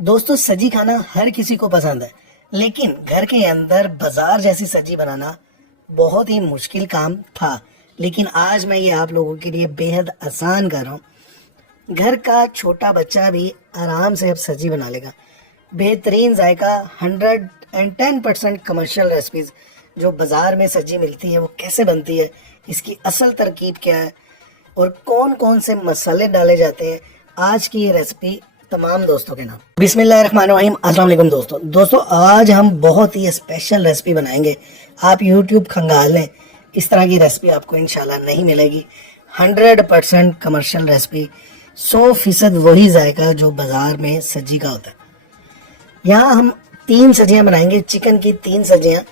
दोस्तों सब्जी खाना हर किसी को पसंद है, लेकिन घर के अंदर बाजार जैसी सब्जी बनाना बहुत ही मुश्किल काम था। लेकिन आज मैं ये आप लोगों के लिए बेहद आसान कर रहा हूँ। घर का छोटा बच्चा भी आराम से अब सब्जी बना लेगा। बेहतरीन जायका 110% कमर्शियल रेसिपीज जो बाजार में सब्जी मिलती है वो कैसे बनती है, इसकी असल तरकीब क्या है और कौन कौन से मसाले डाले जाते हैं, आज की ये रेसिपी तमाम दोस्तों के नाम। बिस्मिल्लाहिर्रहमानिर्रहीम, अस्सलाम वालेकुम दोस्तों आज हम बहुत ही स्पेशल रेसिपी बनाएंगे। आप YouTube खंगाल लें, इस तरह की रेसिपी आपको इंशाल्लाह नहीं मिलेगी। 100% कमर्शियल रेसिपी, 100% वही जायका जो बाजार में सब्जी का होता है। यहाँ हम 3 सब्जियाँ बनाएंगे, चिकन की 3 सब्जियाँ।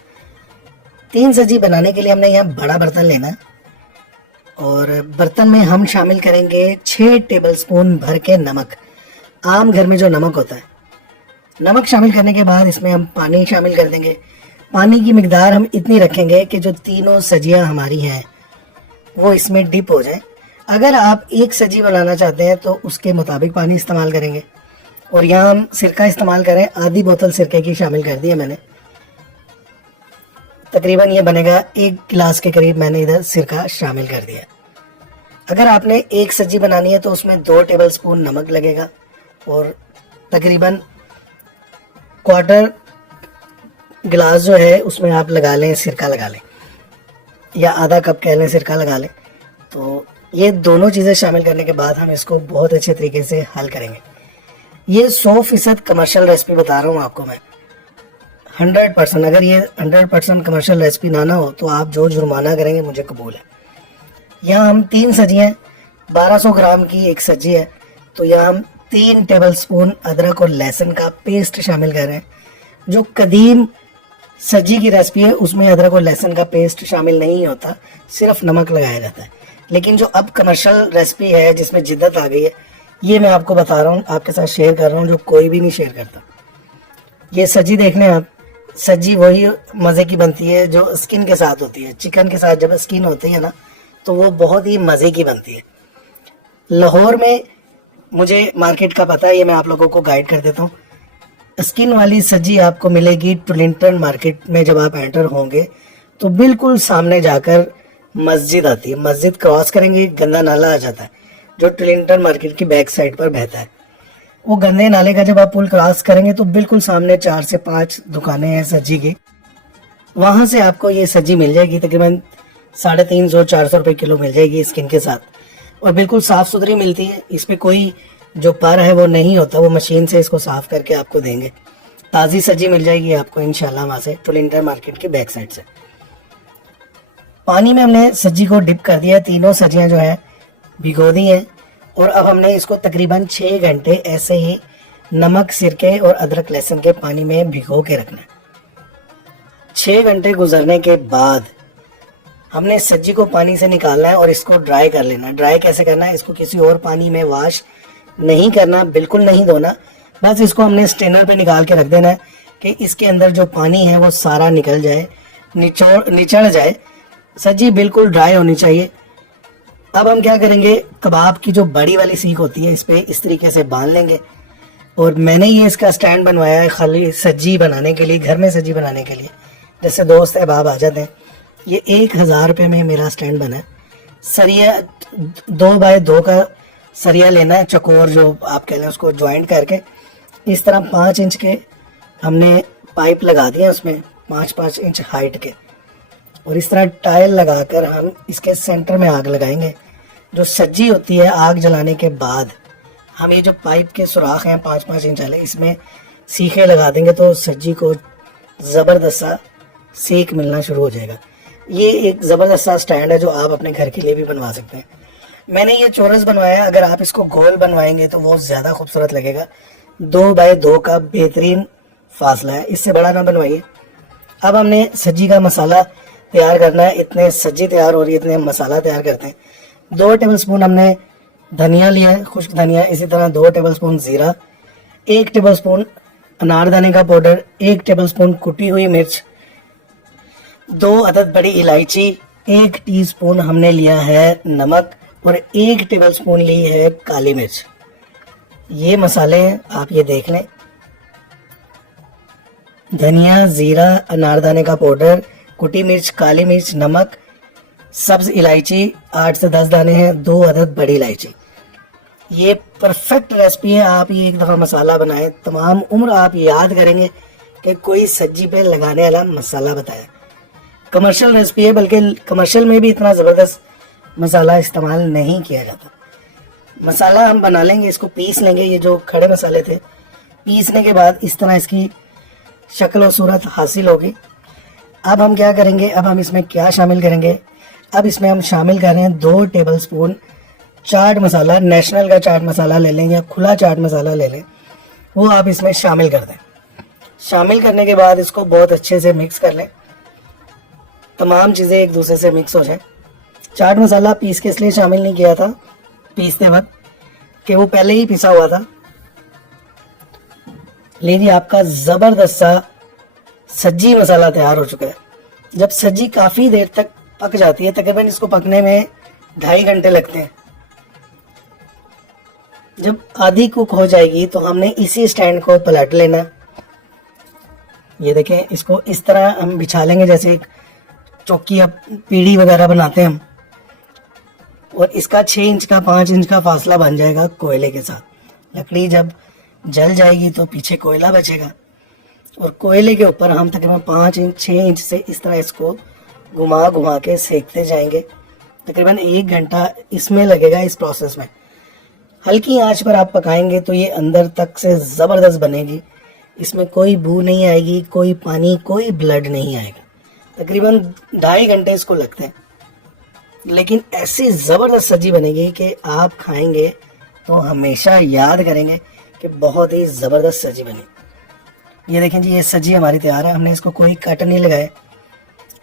3 सब्जी बनाने के लिए हमने यहाँ बड़ा बर्तन लेना है और बर्तन में हम शामिल करेंगे 6 टेबलस्पून भर के नमक। आम घर में जो नमक होता है, नमक शामिल करने के बाद इसमें हम पानी शामिल कर देंगे। पानी की मिकदार हम इतनी रखेंगे कि जो तीनों सब्जियां हमारी हैं वो इसमें डिप हो जाए। अगर आप एक सब्जी बनाना चाहते हैं तो उसके मुताबिक पानी इस्तेमाल करेंगे। और यहाँ हम सिरका इस्तेमाल करें, आधी बोतल सिरके की शामिल कर दी है मैंने। तकरीबन ये बनेगा 1 गिलास के करीब मैंने इधर सिरका शामिल कर दिया। अगर आपने एक सब्जी बनानी है तो उसमें 2 टेबलस्पून नमक लगेगा और तकरीबन क्वार्टर गिलास जो है उसमें आप लगा लें, सिरका लगा लें, या आधा कप कह लें सिरका लगा लें। तो ये दोनों चीज़ें शामिल करने के बाद हम इसको बहुत अच्छे तरीके से हल करेंगे। ये 100% कमर्शियल रेसिपी बता रहा हूँ आपको मैं, 100%। अगर ये 100% कमर्शियल रेसिपी ना हो तो आप जो जुर्माना करेंगे मुझे कबूल है। यहाँ हम 3 सब्जियाँ, 1200 ग्राम की एक सब्जी है, तो यहाँ हम 3 टेबलस्पून अदरक और लहसुन का पेस्ट शामिल कर रहे हैं। जो कदीम सब्जी की रेसिपी है उसमें अदरक और लहसुन का पेस्ट शामिल नहीं होता, सिर्फ नमक लगाया जाता है। लेकिन जो अब कमर्शियल रेसिपी है जिसमें जिद्दत आ गई है, ये मैं आपको बता रहा हूँ, आपके साथ शेयर कर रहा हूँ, जो कोई भी नहीं शेयर करता। ये सब्जी देख लें आप, सब्जी वही मज़े की बनती है जो स्किन के साथ होती है। चिकन के साथ जब स्किन होती है ना तो वो बहुत ही मज़े की बनती है। लाहौर में मुझे मार्केट का पता है, ये मैं आप लोगों को गाइड कर देता हूँ। स्किन वाली सब्जी आपको मिलेगी टुलिंटन मार्केट में। जब आप एंटर होंगे तो बिल्कुल सामने जाकर मस्जिद आती है, मस्जिद क्रॉस करेंगे गंदा नाला आ जाता है जो टुलिंटन मार्केट की बैक साइड पर बहता है। वो गंदे नाले का जब आप पुल क्रॉस करेंगे तो बिल्कुल सामने 4 से 5 दुकानें हैं सब्जी की। वहाँ से आपको ये सब्जी मिल जाएगी, तकरीबन 350-400 रुपये किलो मिल जाएगी स्किन के साथ, और बिल्कुल साफ़ सुथरी मिलती है। इसमें कोई जो पर है वो नहीं होता, वो मशीन से इसको साफ़ करके आपको देंगे। ताज़ी सब्जी मिल जाएगी आपको इंशाल्लाह वहाँ से, टुलिंटन मार्केट की बैक साइड से। पानी में हमने सब्जी को डिप कर दिया, तीनों सब्जियाँ जो हैं भिगो दी हैं। और अब हमने इसको तकरीबन 6 घंटे ऐसे ही नमक, सिरके और अदरक लहसुन के पानी में भिगो के रखना है। 6 घंटे गुजरने के बाद हमने सब्जी को पानी से निकालना है और इसको ड्राई कर लेना है। ड्राई कैसे करना है, इसको किसी और पानी में वॉश नहीं करना, बिल्कुल नहीं धोना। बस इसको हमने स्ट्रेनर पे निकाल के रख देना है कि इसके अंदर जो पानी है वो सारा निकल जाए, निचड़ जाए। सब्जी बिल्कुल ड्राई होनी चाहिए। अब हम क्या करेंगे, कबाब की जो बड़ी वाली सीख होती है इस पर इस तरीके से बांध लेंगे। और मैंने ये इसका स्टैंड बनवाया है खाली सब्जी बनाने के लिए, घर में सब्जी बनाने के लिए। जैसे दोस्त अहबाब आ जाते हैं, ये 1000 रुपये में मेरा स्टैंड बना है। सरिया 2 बाय 2 का सरिया लेना है, चकोर जो आप कह लें, उसको ज्वाइंट करके इस तरह 5 इंच के हमने पाइप लगा दिए उसमें, 5-5 इंच हाइट के। और इस तरह टाइल लगाकर हम इसके सेंटर में आग लगाएंगे। जो सब्जी होती है, आग जलाने के बाद हम ये जो पाइप के सुराख हैं 5-5 इंच वाले, इसमें सीखे लगा देंगे तो सब्जी को ज़बरदस्त सा सेक मिलना शुरू हो जाएगा। ये एक ज़बरदस्त सा स्टैंड है जो आप अपने घर के लिए भी बनवा सकते हैं। मैंने ये चौरस बनवाया, अगर आप इसको गोल बनवाएंगे तो वो ज़्यादा खूबसूरत लगेगा। 2 बाय 2 का बेहतरीन फासला है, इससे बड़ा ना बनवाइए। अब हमने सब्जी का मसाला तैयार करना है। इतने सब्जी तैयार हो रही है, इतने मसाला तैयार करते हैं। 2 टेबलस्पून हमने धनिया लिया है, खुश्क धनिया, इसी तरह 2 टेबलस्पून ज़ीरा, 1 टेबलस्पून अनारदाने का पाउडर, 1 टेबलस्पून कुटी हुई मिर्च, 2 अदद बड़ी इलायची, 1 टीस्पून हमने लिया है नमक और 1 टेबलस्पून ली है काली मिर्च। ये मसाले आप ये देख लें, धनिया, जीरा, अनारदाने का पाउडर, कुटी मिर्च, काली मिर्च, नमक, सब्ज इलायची 8 से 10 दाने हैं, 2 अदद बड़ी इलायची। ये परफेक्ट रेसिपी है। आप ये एक दफ़ा मसाला बनाएं, तमाम उम्र आप याद करेंगे कि कोई सब्जी पे लगाने वाला मसाला बताया। कमर्शियल रेसिपी है, बल्कि कमर्शियल में भी इतना ज़बरदस्त मसाला इस्तेमाल नहीं किया जाता। मसाला हम बना लेंगे, इसको पीस लेंगे। ये जो खड़े मसाले थे, पीसने के बाद इस तरह इसकी शक्ल और सूरत हासिल होगी। अब हम क्या करेंगे, अब हम इसमें क्या शामिल करेंगे, अब इसमें हम शामिल कर रहे हैं 2 table spoon chaat masala. National का चाट मसाला ले लें या खुला चाट मसाला ले लें, वो आप इसमें शामिल कर दें। शामिल करने के बाद इसको बहुत अच्छे से मिक्स कर लें, तमाम चीज़ें एक दूसरे से मिक्स हो जाए। चाट मसाला पीस के इसलिए शामिल नहीं किया था पीसते वक्त कि वो पहले ही पिसा हुआ था। लीजिए, आपका ज़बरदस्त सा सज्जी मसाला तैयार हो चुका है। जब सज्जी काफ़ी देर तक पक जाती है, तकरीबन इसको पकने में 2.5 घंटे लगते हैं, जब आधी कुक हो जाएगी तो हमने इसी स्टैंड को पलट लेना। ये देखें, इसको इस तरह हम बिछा लेंगे जैसे एक चौकी या पीढ़ी वगैरह बनाते हैं हम, और इसका 6 इंच का 5 इंच का फासला बन जाएगा कोयले के साथ। लकड़ी जब जल जाएगी तो पीछे कोयला बचेगा, और कोयले के ऊपर हम तकरीबन 5 इंच 6 इंच से इस तरह इसको घुमा घुमा के सेकते जाएंगे। तकरीबन 1 घंटा इसमें लगेगा इस प्रोसेस में। हल्की आंच पर आप पकाएंगे तो ये अंदर तक से ज़बरदस्त बनेगी। इसमें कोई बू नहीं आएगी, कोई पानी, कोई ब्लड नहीं आएगा। तकरीबन 2.5 घंटे इसको लगते हैं, लेकिन ऐसी ज़बरदस्त सब्जी बनेगी कि आप खाएंगे तो हमेशा याद करेंगे कि बहुत ही ज़बरदस्त सब्जी बनी। ये देखें जी, ये सब्जी हमारी तैयार है। हमने इसको कोई कट नहीं लगाया,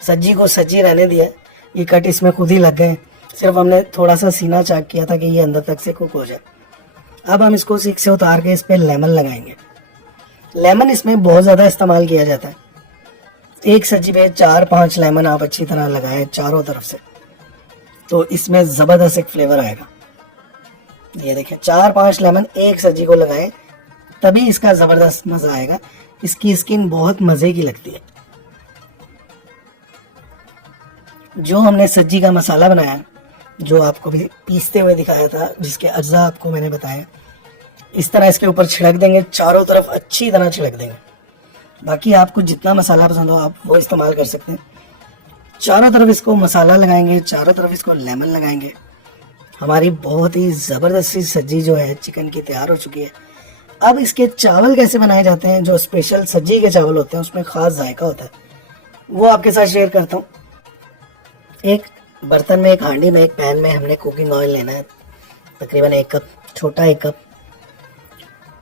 सब्जी को सब्जी रहने दिया। ये कट इसमें खुद ही लग गए, सिर्फ हमने थोड़ा सा सीना चाक किया था कि ये अंदर तक से कुक हो जाए। अब हम इसको सीख से उतार के इस पर लेमन लगाएंगे। लेमन इसमें बहुत ज़्यादा इस्तेमाल किया जाता है। एक सब्जी पे 4-5 लेमन आप अच्छी तरह लगाएं चारों तरफ से, तो इसमें ज़बरदस्त एक फ्लेवर आएगा। ये देखें, 4-5 लेमन एक सब्जी को लगाएं, तभी इसका ज़बरदस्त मज़ा आएगा। इसकी स्किन बहुत मज़े की लगती है। जो हमने सब्जी का मसाला बनाया, जो आपको भी पीसते हुए दिखाया था, जिसके अज्जा आपको मैंने बताया, इस तरह इसके ऊपर छिड़क देंगे, चारों तरफ अच्छी तरह छिड़क देंगे। बाकी आपको जितना मसाला पसंद हो आप वो इस्तेमाल कर सकते हैं। चारों तरफ इसको मसाला लगाएंगे, चारों तरफ इसको लेमन लगाएंगे। हमारी बहुत ही ज़बरदस्त सी सब्जी जो है चिकन की तैयार हो चुकी है। अब इसके चावल कैसे बनाए जाते हैं, जो स्पेशल सब्जी के चावल होते हैं उसमें ख़ास जायका होता है, वो आपके साथ शेयर करता हूँ। एक बर्तन में, एक हांडी में, एक पैन में हमने कुकिंग ऑयल लेना है, तकरीबन 1 कप, छोटा 1 कप।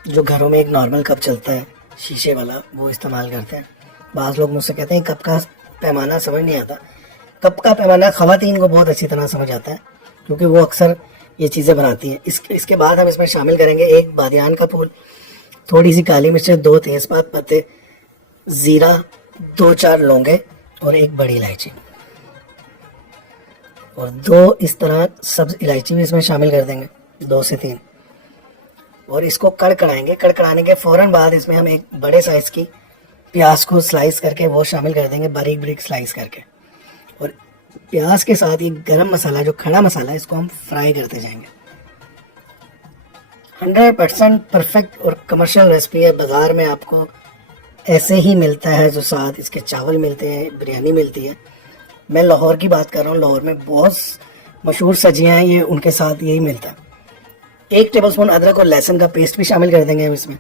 जो घरों में एक नॉर्मल कप चलता है शीशे वाला, वो इस्तेमाल करते हैं। बाज़ लोग मुझसे कहते हैं कप का पैमाना समझ नहीं आता। कप का पैमाना ख़वातीन को बहुत अच्छी तरह समझ आता है, क्योंकि वो अक्सर ये चीज़ें बनाती हैं। इसके बाद हम इसमें शामिल करेंगे 1 बादियान का फूल, थोड़ी सी काली मिर्च, 2 तेज़पात पत्ते, ज़ीरा, 2-4 लौंगे और 1 बड़ी इलायची, और 2 इस तरह सब्ज इलायची भी इसमें शामिल कर देंगे, 2 से 3। और इसको कड़कड़ाएंगे। कड़कड़ाने के फ़ौरन बाद इसमें हम 1 बड़े साइज़ की प्याज को स्लाइस करके वो शामिल कर देंगे, बारीक बारीक स्लाइस करके। और प्याज के साथ ये गरम मसाला, जो खड़ा मसाला है, इसको हम फ्राई करते जाएंगे। 100% परफेक्ट और कमर्शियल रेसिपी है। बाज़ार में आपको ऐसे ही मिलता है, जो साथ इसके चावल मिलते हैं, बिरयानी मिलती है। मैं लाहौर की बात कर रहा हूँ, लाहौर में बहुत मशहूर सब्जियाँ हैं, ये उनके साथ यही मिलता है। 1 टेबलस्पून अदरक और लहसुन का पेस्ट भी शामिल कर देंगे हम इसमें,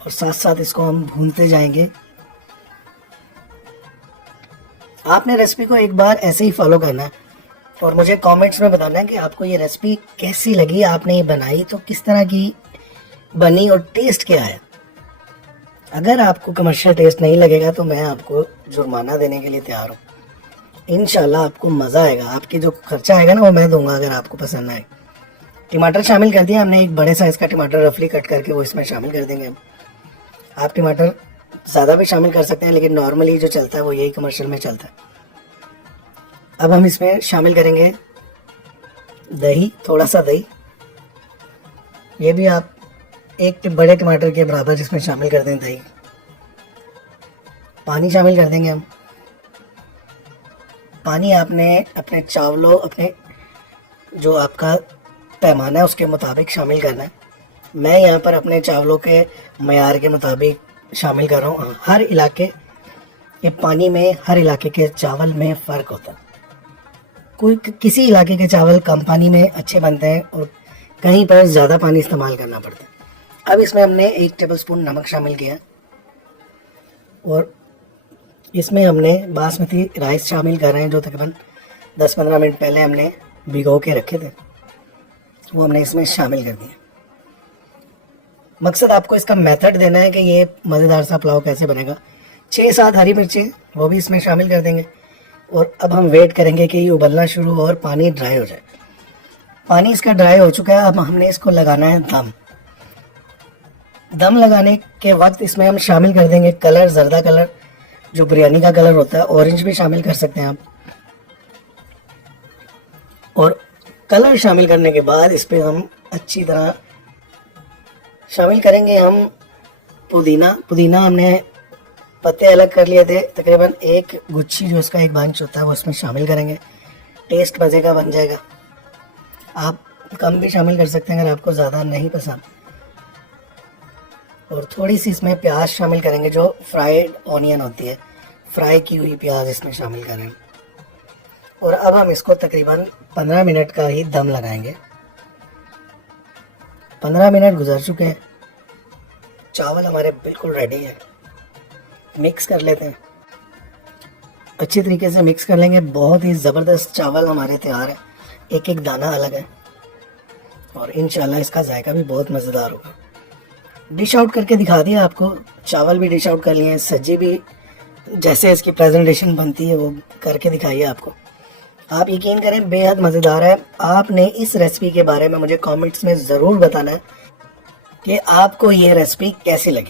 और साथ साथ इसको हम भूनते जाएंगे। आपने रेसिपी को एक बार ऐसे ही फॉलो करना है और मुझे कमेंट्स में बताना है कि आपको ये रेसिपी कैसी लगी, आपने ये बनाई तो किस तरह की बनी और टेस्ट क्या है। अगर आपको कमर्शियल टेस्ट नहीं लगेगा तो मैं आपको जुर्माना देने के लिए तैयार हूँ। इंशाल्लाह आपको मज़ा आएगा। आपके जो खर्चा आएगा ना, वो मैं दूंगा अगर आपको पसंद आए। टमाटर शामिल कर दिया हमने, 1 बड़े साइज़ का टमाटर रफली कट करके वो इसमें शामिल कर देंगे हम। आप टमाटर ज़्यादा भी शामिल कर सकते हैं, लेकिन नॉर्मली जो चलता है वो यही कमर्शियल में चलता है। अब हम इसमें शामिल करेंगे दही, थोड़ा सा दही। ये भी आप 1 बड़े टमाटर के बराबर इसमें शामिल कर दें दही। पानी शामिल कर देंगे हम। पानी आपने अपने चावलों, अपने जो आपका पैमाना है उसके मुताबिक शामिल करना है। मैं यहाँ पर अपने चावलों के मयार के मुताबिक शामिल कर रहा हूँ। हर इलाके के पानी में, हर इलाके के चावल में फ़र्क होता है। किसी इलाके के चावल कम पानी में अच्छे बनते हैं और कहीं पर ज़्यादा पानी इस्तेमाल करना पड़ता है। अब इसमें हमने 1 टेबलस्पून नमक शामिल किया और इसमें हमने बासमती राइस शामिल कर रहे हैं, जो तकरीबन 10-15 मिनट पहले हमने भिगो के रखे थे, वो हमने इसमें शामिल कर दिया। मकसद आपको इसका मेथड देना है कि ये मज़ेदार सा पुलाव कैसे बनेगा। 6-7 हरी मिर्चें वो भी इसमें शामिल कर देंगे और अब हम वेट करेंगे कि ये उबलना शुरू हो और पानी ड्राई हो जाए। पानी इसका ड्राई हो चुका है। अब हमने इसको लगाना है दम। दम लगाने के वक्त इसमें हम शामिल कर देंगे कलर, जर्दा कलर, जो बिरयानी का कलर होता है। ऑरेंज भी शामिल कर सकते हैं आप। और कलर शामिल करने के बाद इस पर हम अच्छी तरह शामिल करेंगे हम पुदीना हमने पत्ते अलग कर लिए थे, तकरीबन 1 गुच्छी जो उसका एक बंच होता है वो इसमें शामिल करेंगे। टेस्ट मज़े का बन जाएगा। आप कम भी शामिल कर सकते हैं अगर आपको ज़्यादा नहीं पसंद। और थोड़ी सी इसमें प्याज शामिल करेंगे, जो फ्राइड ऑनियन होती है, फ्राई की हुई प्याज इसमें शामिल करें। और अब हम इसको तकरीबन 15 मिनट का ही दम लगाएंगे। 15 मिनट गुजर चुके हैं। चावल हमारे बिल्कुल रेडी है। मिक्स कर लेते हैं, अच्छी तरीके से मिक्स कर लेंगे। बहुत ही ज़बरदस्त चावल हमारे तैयार है। एक एक दाना अलग है और इंशाल्लाह इसका जायका भी बहुत मज़ेदार होगा। डिश आउट करके दिखा दिया आपको। चावल भी डिश आउट कर लिए, सब्जी भी जैसे इसकी प्रेजेंटेशन बनती है वो करके दिखाइए आपको। आप यकीन करें बेहद मज़ेदार है। आपने इस रेसिपी के बारे में मुझे कमेंट्स में ज़रूर बताना है कि आपको ये रेसिपी कैसी लगी।